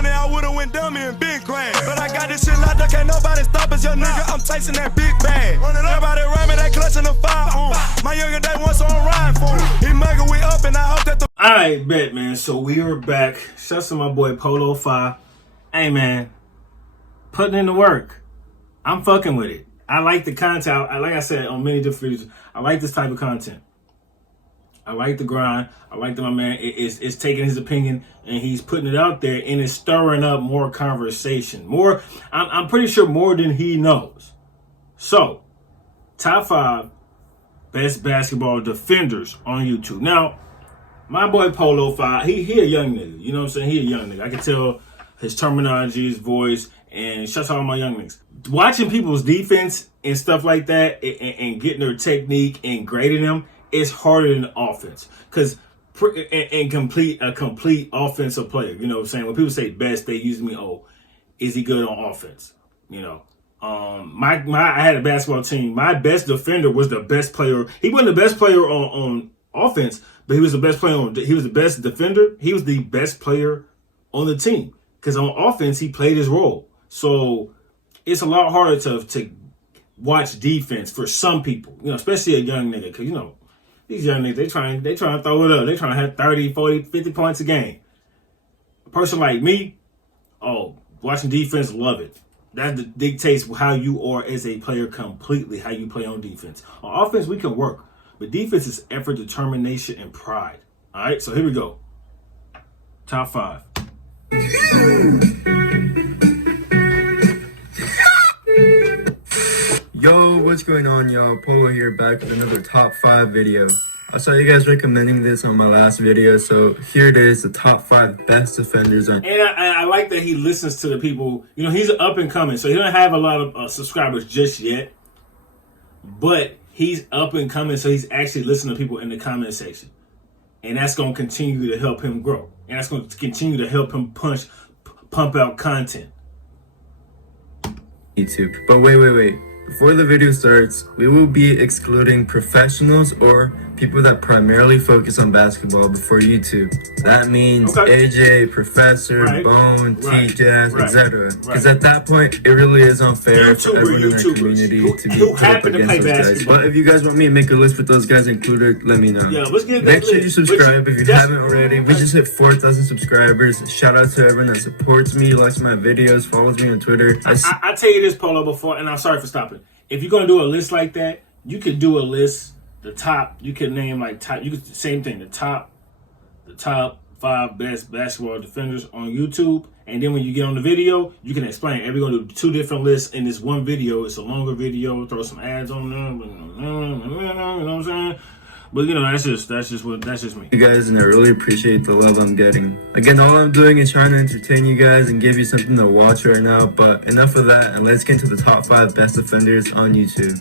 money, I would've went dummy and been grand. But I got this shit locked up, can't nobody stop us, young nigga. I'm chasing that big bag. Everybody around me, they clutching the fire. My younger day once on ride for him. He mugger, we up, and I hope that the. Alright, bet, man. So we are back. Shouts to my boy Polo 5. Hey, man. Putting in the work. I'm fucking with it. I like the content. Like I said on many different videos, I like this type of content. I like the grind. I like that my man is taking his opinion and he's putting it out there and it's stirring up more conversation. More, I'm pretty sure more than he knows. So, top 5 best basketball defenders on YouTube. Now, my boy Polo 5, he a young nigga. You know what I'm saying? He a young nigga. I can tell his terminology, his voice, and shouts out all my young niggas. Watching people's defense and stuff like that and getting their technique and grading them, it's harder than offense. Because a complete offensive player, you know what I'm saying? When people say best, they usually mean, oh, is he good on offense? You know, I had a basketball team. My best defender was the best player. He wasn't the best player on offense, but he was the best player he was the best defender. He was the best player on the team because on offense he played his role. So it's a lot harder to watch defense for some people, you know, especially a young nigga, because you know these young niggas, they trying to throw it up. They trying to have 30, 40, 50 points a game. A person like me, oh, watching defense, love it. That dictates how you are as a player completely, how you play on defense. On offense, we can work. But defense is effort, determination, and pride. All right, so here we go. Top 5. Yo, what's going on, y'all? Polo here, back with another top 5 video. I saw you guys recommending this on my last video, so here it is, the top 5 best defenders on. And I like that he listens to the people. You know, he's up and coming, so he don't have a lot of subscribers just yet. But he's up and coming, so he's actually listening to people in the comment section. And that's going to continue to help him grow. And that's going to continue to help him pump out content. YouTube. But wait. Before the video starts, we will be excluding professionals or people that primarily focus on basketball before YouTube. That means AJ, Professor, Bone, T-Jazz, etc. Because at that point, it really is unfair for everyone in our community to be put up against those guys. But if you guys want me to make a list with those guys included, let me know. Yeah, let's get Make sure you subscribe if you haven't already. We just hit 4,000 subscribers. Shout out to everyone that supports me, likes my videos, follows me on Twitter. I tell you this, Polo, before, and I'm sorry for stopping. If you're gonna do a list like that, you could do a list. The top, you could name like top. You could same thing. The top 5 best basketball defenders on YouTube, and then when you get on the video, you can explain. We're gonna do 2 different lists in this one video. It's a longer video. Throw some ads on them. You know what I'm saying? But you know, that's just me. You guys, and I really appreciate the love I'm getting. Again, all I'm doing is trying to entertain you guys and give you something to watch right now. But enough of that, and let's get into the top 5 best defenders on YouTube.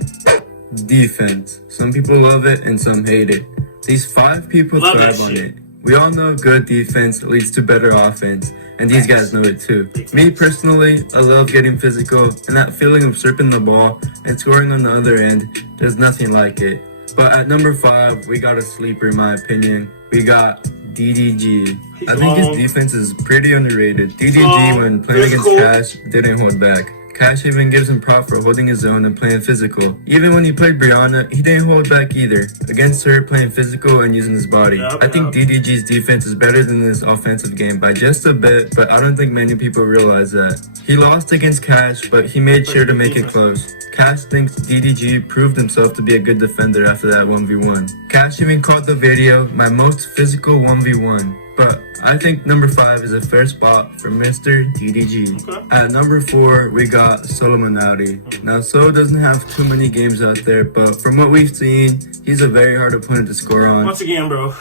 Defense. Some people love it and some hate it. These 5 people thrive on it. We all know good defense leads to better offense, and these guys know it too. Me personally, I love getting physical, and that feeling of stripping the ball and scoring on the other end, there's nothing like it. But at number 5, we got a sleeper in my opinion. We got DDG. I think his defense is pretty underrated. DDG, when playing against Cash, didn't hold back. Cash even gives him props for holding his own and playing physical. Even when he played Brianna, he didn't hold back either. Against her, playing physical and using his body. I think DDG's defense is better than this offensive game by just a bit, but I don't think many people realize that. He lost against Cash, but he made sure to make it close. Cash thinks DDG proved himself to be a good defender after that 1v1. Cash even called the video my most physical 1v1. But I think number 5 is a fair spot for Mr. DDG. Okay. At number 4, we got Solomonati. Now, Solo doesn't have too many games out there, but from what we've seen, he's a very hard opponent to score on. Once again, bro,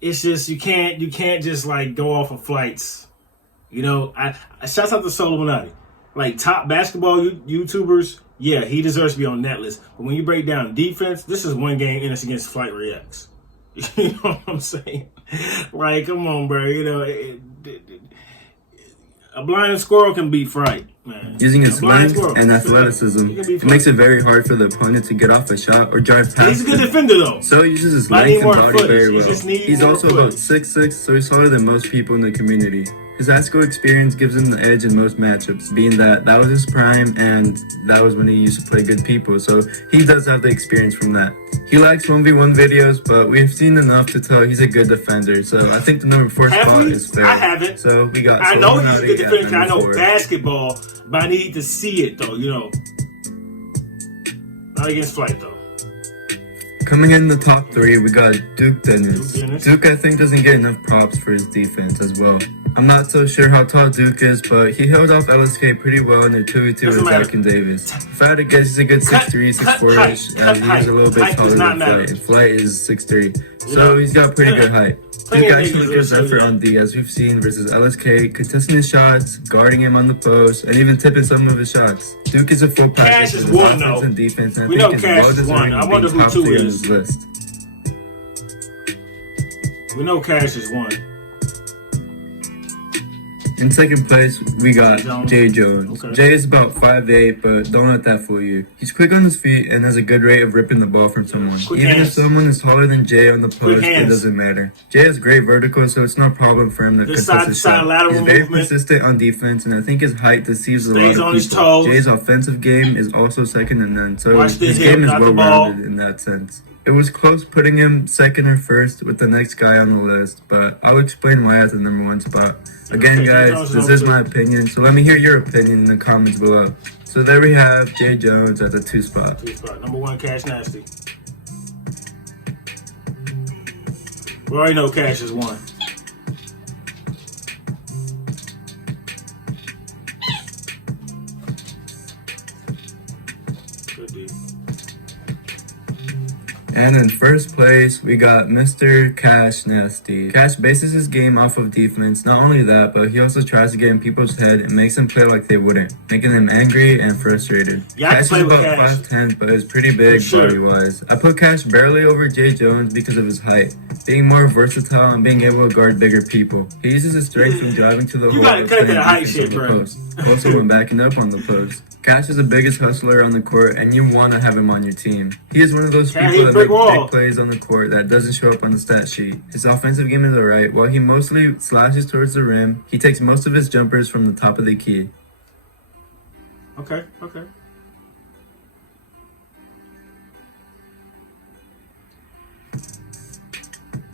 it's just you can't just like go off of flights. You know, I shouts out to Solomonati. Like top basketball YouTubers, yeah, he deserves to be on that list. But when you break down defense, this is one game and it's against Flight Reacts. You know what I'm saying? Like, come on, bro. You know, A blind squirrel can beat fright, man. Using his A blind length squirrel. and athleticism, He can beat it fright. makes it very hard for the opponent to get off a shot or drive past He's a good him. defender, though. So he uses his But I need length and more body footage. very He well. just needs He's more also footage. about 6'6", so he's taller than most people in the community. His high school experience gives him the edge in most matchups, being that was his prime and that was when he used to play good people, so he does have the experience from that. He likes 1v1 videos, but we've seen enough to tell he's a good defender, so I think the number 4 Have spot we? is fair. I haven't. So we got I know he's a good Solomon defender. at I know number 4. basketball, but I need to see it, though, you know. Not against flight, though. Coming in the top 3, we got Duke Dennis. Duke Dennis. Duke, I think, doesn't get enough props for his defense as well. I'm not so sure how tall Duke is, but he held off LSK pretty well in their 2v2 with Doesn't matter. Zach and Davis. If I had to guess, he's a good 6'3", 6'4", Cut height. he's a little bit Height does taller not than matter. Flight. Flight is 6'3", You so know, he's got pretty good height. plenty Duke of actually niggas gives will show effort you on D, as we've seen versus LSK, contesting his shots, guarding him on the post, and even tipping some of his shots. Duke is a full Cash package is with his one, offense though. and defense, and We I know think is Cash well is deserving one. I of wonder being who top two 3 on is. this list. We know Cash is one. In second place, we got Jones. Jay Jones. Okay. Jay is about 5'8", but don't let that fool you. He's quick on his feet and has a good rate of ripping the ball from someone. Quick Even hands. if someone is taller than Jay on the Quick post, it hands. doesn't matter. Jay has great vertical, so it's no problem for him to Good contest side his to side shot. lateral He's very movement. persistent on defense, and I think his height deceives a lot Stays of on his people. toes. Jay's offensive game is also second to none, so Watch this his hip, game is not the well-rounded ball. in that sense. It was close putting him second or first with the next guy on the list, but I'll explain why at the number 1 spot. Again, Okay, Jay guys, Jones is this number is 2. my opinion, so let me hear your opinion in the comments below. So there we have Jay Jones at the 2 spot. Number 1, Cash Nasty. We already know Cash is one. Good D. And in first place, we got Mr. Cash Nasty. Cash bases his game off of defense. Not only that, but he also tries to get in people's head and makes them play like they wouldn't, making them angry and frustrated. Yeah, I Cash is play with about Cash. 5'10", but is pretty big Sure. body-wise. I put Cash barely over Jay Jones because of his height, being more versatile and being able to guard bigger people. He uses his strength from driving to the You hole gotta and cut playing that height defense shit, on the bro. post. Also when backing up on the post. Cash is the biggest hustler on the court, and you want to have him on your team. He is one of those Can't people hit that make brick wall. big plays on the court that doesn't show up on the stat sheet. His offensive game is alright. While he mostly slashes towards the rim, he takes most of his jumpers from the top of the key. Okay.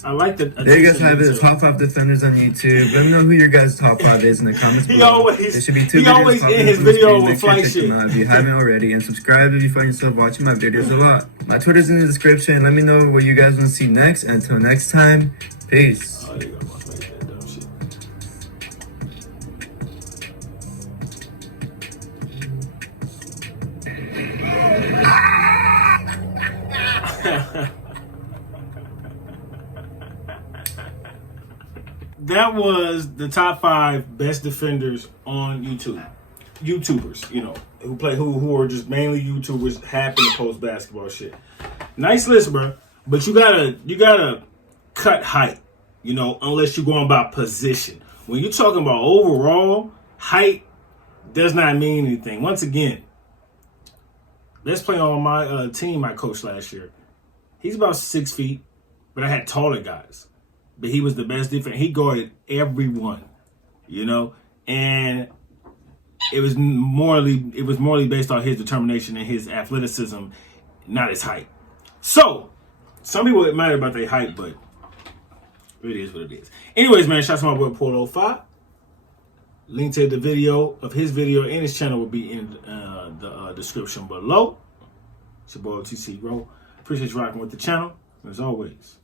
I like the. There you guys have it, attention top 5 defenders on YouTube. Let me know who your guys' top 5 is in the comments He below. always- There should be 2 he videos always popping in his up on the video screen. with Make sure to flight check them shit. out if you haven't already, and subscribe if you find yourself watching my videos a lot. My Twitter's in the description. Let me know what you guys want to see next. And until next time, peace. Oh, there you go. Watch me that dumb shit. That was the top 5 best defenders on YouTube. YouTubers, you know, who play who are just mainly YouTubers, happen to post basketball shit. Nice list, bro. But you gotta cut height, you know, unless you're going by position. When you're talking about overall, height does not mean anything. Once again, let's play on my team I coached last year. He's about 6 feet, but I had taller guys. But he was the best defense. He guarded everyone, you know, and it was morally based on his determination and his athleticism, not his height. So some people get mad about their height, but it is what it is. Anyways, man, shout out to my boy Polo 5. Link to the video of his video and his channel will be in the description below. It's your boy TC Bro. Appreciate you rocking with the channel. As always,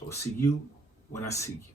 I will see you when I see you.